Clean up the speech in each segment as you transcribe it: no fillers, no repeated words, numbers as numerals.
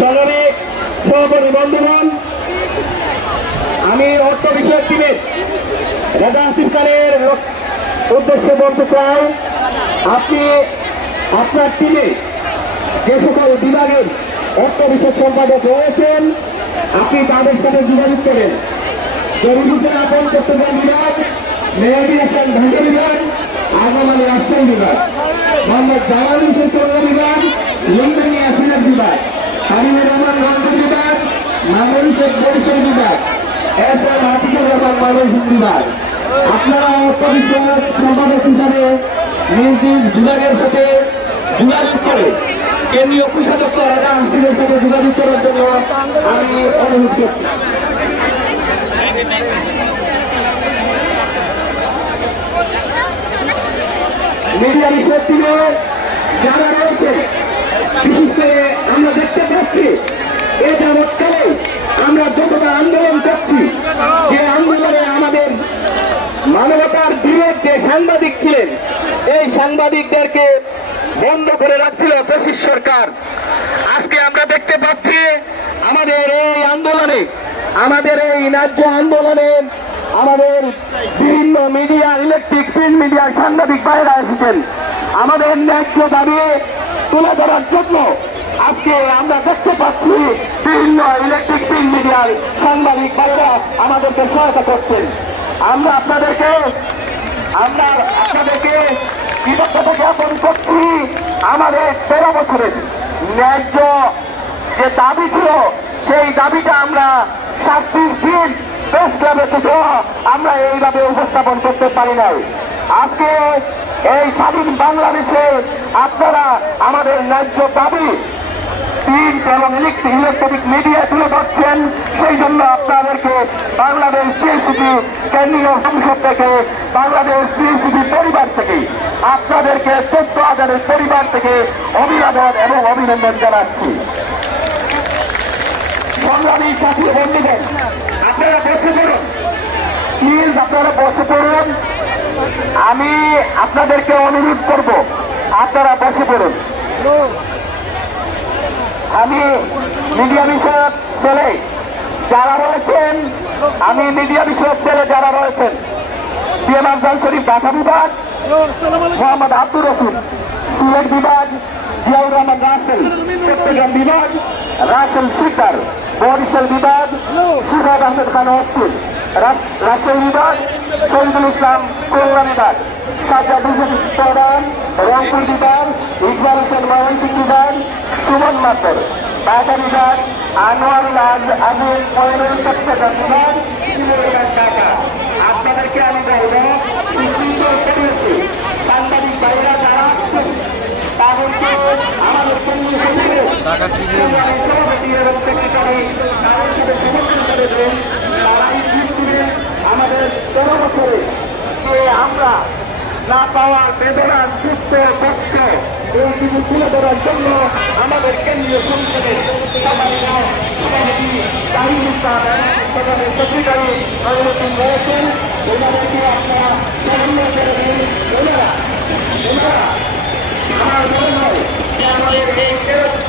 সংগ্রামী সহকর্মী বন্ধুগণ, আমি অর্থ বিষয়ক টিমের রাজা আসিফ খানের উদ্দেশ্যে বলতে চাই, আপনি আপনার টিমে যে সকল বিভাগের অর্থ বিষয়ক সম্পাদক রয়েছেন আপনি তাদের সাথে যোগাযোগ করেন। জরুরি হোসেন আপন চট্টগ্রাম বিভাগ, মেহেদী হাসান ঢাকা বিভাগ, আজম আলী রাজশাহী বিভাগ, মোহাম্মদ জালাল হোসেন চট্টগ্রাম বিভাগ, লন্ডনী আসিনার বিভাগ, হারিমুর রহমান রংপুর বিভাগ, মামুন শেখ বরিশাল বিভাগ, এস এম আতিকুর রহমান ময়মনসিংহ বিভাগ। আপনারা অর্থ বিষয়ক সম্পাদক হিসাবে নিজ নিজ বিভাগের সাথে যোগাযোগ করে কেন্দ্রীয় কোষাধ্যক্ষ রাজা আসিফের সাথে যোগাযোগ করার জন্য আমি অনুরোধ করছি। মিডিয়া বিষয়ক টিমে যারা রয়েছে, বিশেষ করে আমরা দেখতে পাচ্ছি এ যাবৎকালে আমরা যতটা আন্দোলন করছি, যে আন্দোলনে আমাদের মানবতার বিরুদ্ধে সাংবাদিক ছিলেন, এই সাংবাদিকদেরকে বন্ধ করে রাখছিল ফ্যাসিস্ট সরকার। আজকে আমরা দেখতে পাচ্ছি আমাদের এই আন্দোলনে, আমাদের এই ন্যায্য আন্দোলনে আমাদের বিভিন্ন মিডিয়া, ইলেকট্রিক প্রিন্ট মিডিয়ার সাংবাদিক ভাইরা এসেছেন আমাদের ন্যায্য দাবি তুলে ধরার জন্য। আজকে আমরা দেখতে পাচ্ছি বিভিন্ন ইলেকট্রিক প্রিন্ট মিডিয়ার সাংবাদিক ভাইরা আমাদেরকে সহায়তা করছেন। আমরা আপনাদেরকে কৃতজ্ঞতা জ্ঞাপন করছি। আমাদের 13 বছরের ন্যায্য যে দাবি ছিল, সেই দাবিটা আমরা 37 দিন প্রেস ক্লাবে থেকে আমরা এইভাবে উপস্থাপন করতে পারি নাই। আজকে এই স্বাধীন বাংলাদেশে আপনারা আমাদের ন্যায্য দাবি প্রিন্ট এবং ইলেকট্রনিক মিডিয়া তুলে ধরছেন, সেই জন্য আপনাদেরকে বাংলাদেশ সিএসিবি কেন্দ্রীয় সংসদ থেকে, বাংলাদেশ সিএসিবি পরিবার থেকে আপনাদেরকে 14,000-এর পরিবার থেকে অভিনন্দন এবং অভিনন্দন জানাচ্ছি। সংগ্রামী সাথী বন্ধুগণ, আপনারা বসে পড়ুন, প্লিজ আপনারা বসে পড়ুন। আমি আপনাদেরকে অনুরোধ করব, আপনারা বসে পড়ুন। আমি মিডিয়া বিষয়ক সেলে যারা রয়েছেন, পিএম আফজাল শরীফ ঢাকা বিভাগ, মোহাম্মদ আব্দুর রসুল সিলেট বিভাগ, জিয়াউর রহমান রাসেল চট্টগ্রাম বিভাগ, রাসেল শিকদার বরিশাল বিভাগ, সুহাদ আহমেদ খান হস্তুল রাজশাহী বিভাগ, শহীদুল ইসলাম খুলনা বিভাগ, সাজ্জাদ হোসেন প্রধান রংপুর বিভাগ, ইকবাল হোসেন ময়মনসিংহ বিভাগ, সুমন মাতর ঢাকা বিভাগ, আনোয়ারুল আজিজ চট্টগ্রাম বিভাগ, ঢাকা। আপনাদেরকে আমি বলব, সাংবাদিক ভাইরা যারা তাদেরকে আমাদের সভাপতি এবং সেক্রেটারি তাদের সাথে সমর্থন করে দেন। তারা আমাদের 13 বছরে যে আমরা না পাওয়া বেদনার দুঃখ কষ্ট এই কিছু তুলে ধরার জন্য আমাদের কেন্দ্রীয় সংসদের সভাপতি তাহির ইসলাম, সভাপতি সেক্রেটারি নজরুদ্দিন রয়েছেন। ওনাদেরকে আপনারা সাহায্য করে দিন। আমার মনে হয় যে আমাদের এই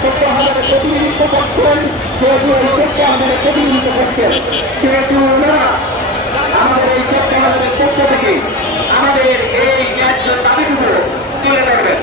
14,000 প্রতিনিধিত্ব করছেন, যেহেতু এই 14,000 প্রতিনিধিত্ব করছেন, সেহেতু ওনারা আমাদের এই 14,000 পক্ষ থেকে আমাদের এই ন্যায্য দাবিগুলো তুলে ধরবেন।